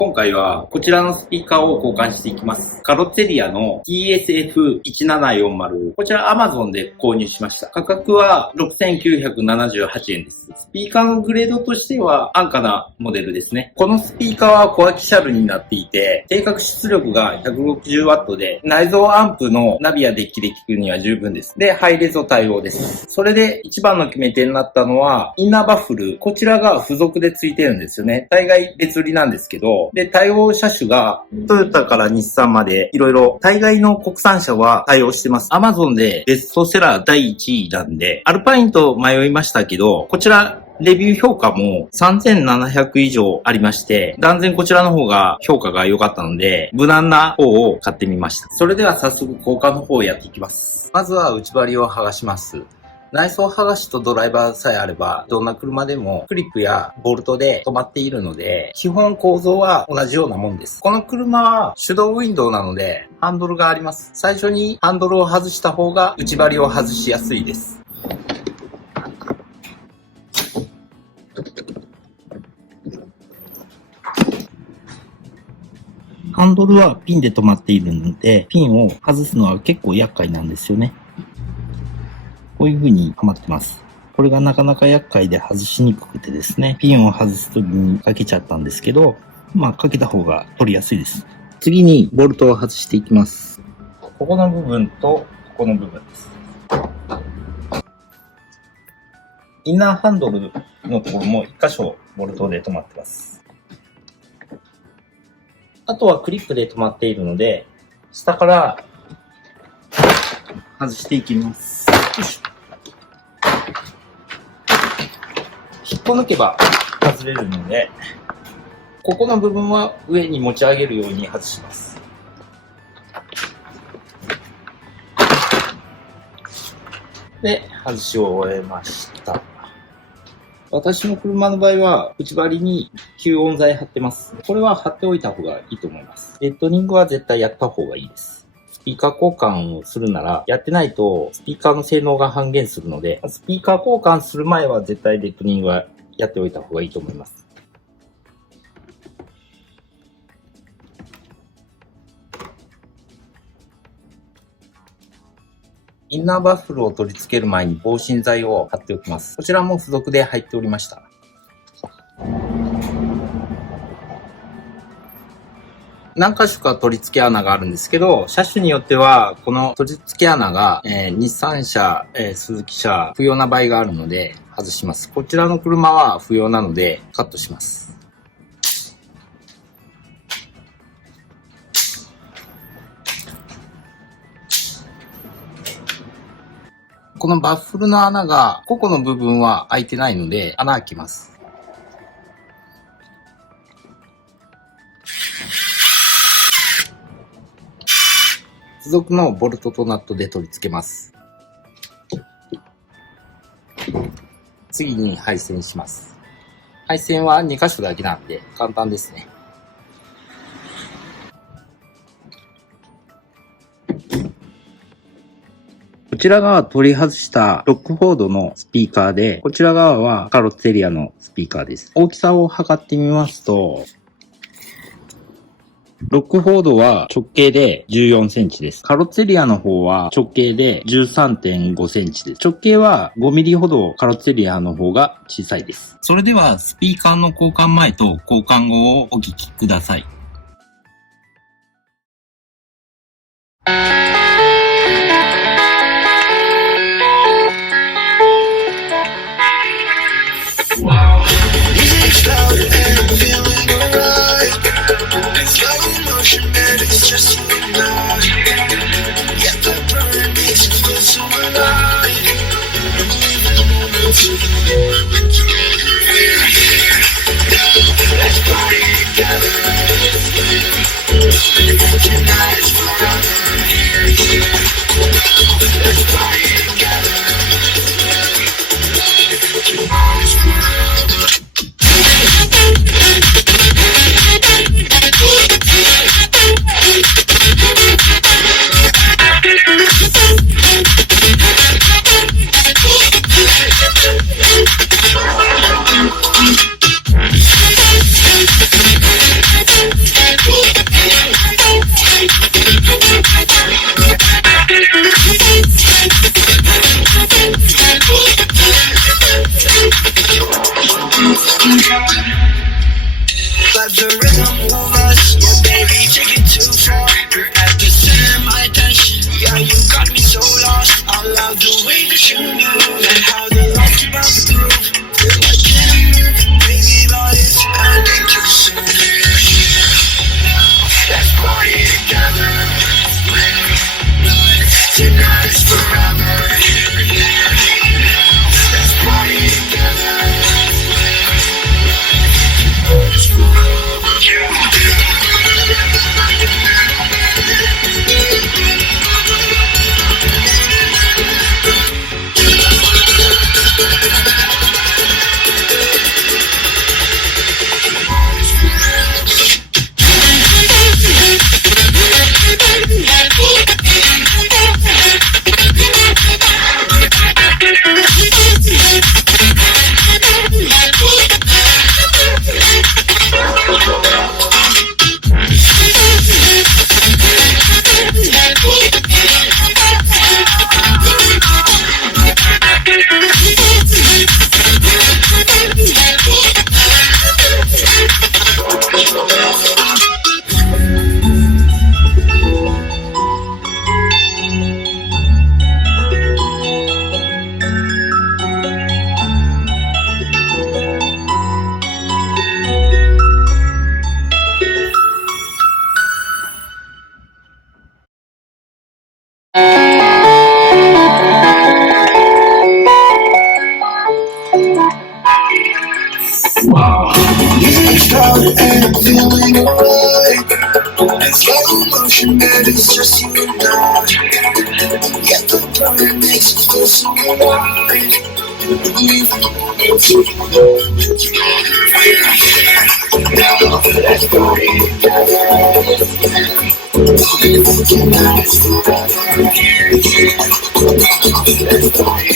今回はこちらのスピーカーを交換していきます。カロッツェリアの TSF1740。こちら Amazon で購入しました。価格は6978円です。スピーカーのグレードとしては安価なモデルですね。このスピーカーはコアキシャルになっていて、定格出力が 160W で、内蔵アンプのナビやデッキで聴くには十分です。で、ハイレゾ対応です。それで一番の決め手になったのは、インナーバッフル。こちらが付属で付いてるんですよね。大概別売りなんですけど、で、対応車種がトヨタから日産までいろいろ大概の国産車は対応してます。Amazon でベストセラー第1位なんで、アルパインと迷いましたけど、こちらレビュー評価も3700以上ありまして、断然こちらの方が評価が良かったので、無難な方を買ってみました。それでは早速交換の方をやっていきます。まずは内張りを剥がします。内装剥がしとドライバーさえあれば、どんな車でもクリップやボルトで止まっているので、基本構造は同じようなもんです。この車は手動ウィンドウなので、ハンドルがあります。最初にハンドルを外した方が内張りを外しやすいです。ハンドルはピンで止まっているので、ピンを外すのは結構厄介なんですよね。こういう風にはまってます。これがなかなか厄介で外しにくくてですね、ピンを外すときにかけちゃったんですけど、かけた方が取りやすいです。次にボルトを外していきます。ここの部分とここの部分です。インナーハンドルのところも1箇所ボルトで止まってます。あとはクリップで止まっているので、下から外していきます。引っこ抜けば外れるので、ここの部分は上に持ち上げるように外します。で、外しを終えました。私の車の場合は内張りに吸音材貼ってます。これは貼っておいた方がいいと思います。レッドニングは絶対やった方がいいです。スピーカー交換をするなら、やってないとスピーカーの性能が半減するので、スピーカー交換する前は絶対レッドニングはやっておいた方がいいと思います。インナーバッフルを取り付ける前に防振材を貼っておきます。こちらも付属で入っておりました。何箇所か取り付け穴があるんですけど、車種によってはこの取り付け穴が、日産車、スズキ車不要な場合があるので外します。こちらの車は不要なのでカットします。このバッフルの穴がここの部分は開いてないので穴開けます。付属のボルトとナットで取り付けます。次に配線します。配線は2箇所だけなんで簡単ですね。こちら側は取り外したロックフォードのスピーカーで、こちら側はカロッツェリアのスピーカーです。大きさを測ってみますと、ロックフォードは直径で14センチです。カロッツェリアの方は直径で 13.5 センチです。直径は5ミリほどカロッツェリアの方が小さいです。それではスピーカーの交換前と交換後をお聞きください。It's just you and I. Yeah, the burn makes you feel so alive. I'm living the moment to the moment. We're here now. Let's party together. rhythm move us, yeah baby, take it too far. You're at the center of my attention, yeah you got me so lost. I love the way that you move and how the lights keep up the groove. Feel like can't move, baby, body's ending too soon. Let's party together. Tonight is forever. Let's party together. Music's loud and I'm feeling alright. In slow motion and it's just you and I. Yeah, the burn makes us feel so alive. Now let's party together. Tonight is forever. Let's party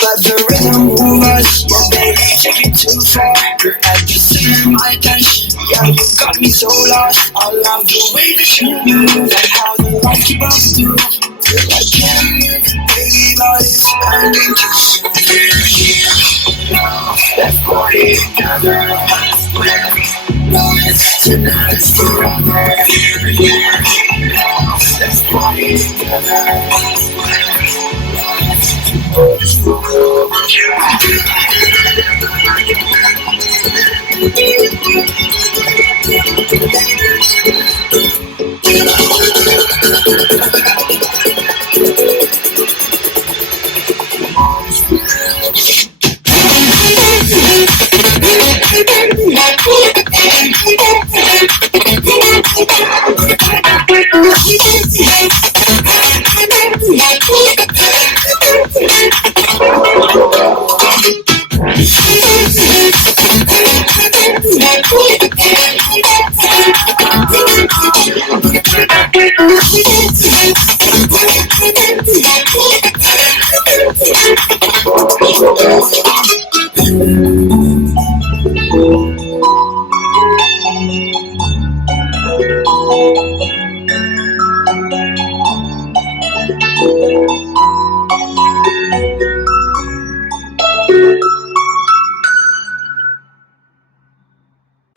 Let the rhythm move us, yeah baby, take it too far. You're at the center of my attention, yeah you got me so lost. I love the way that you move and how the lights keep up the roof. Feel like can't move, baby, body's ending too soon. Let's party together. Tonight is forever. Let's party together.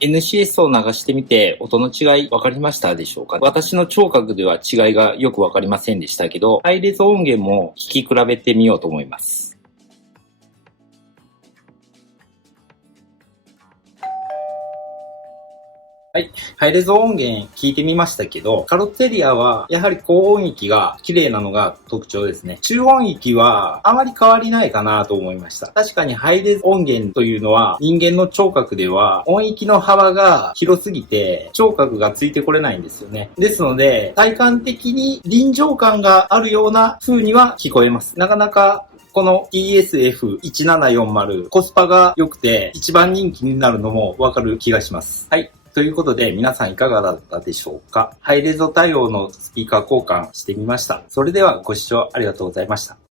NCS を流してみて音の違い分かりましたでしょうか？私の聴覚では違いがよく分かりませんでしたけど、ハイレゾ音源も聞き比べてみようと思います。はい。ハイレゾ音源聞いてみましたけど、カロッツェリアはやはり高音域が綺麗なのが特徴ですね。中音域はあまり変わりないかなと思いました。確かにハイレゾ音源というのは人間の聴覚では音域の幅が広すぎて聴覚がついてこれないんですよね。ですので体感的に臨場感があるような風には聞こえます。なかなかこの ESF1740 コスパが良くて一番人気になるのもわかる気がします。はい。ということで皆さんいかがだったでしょうか。ハイレゾ対応のスピーカー交換してみました。それではご視聴ありがとうございました。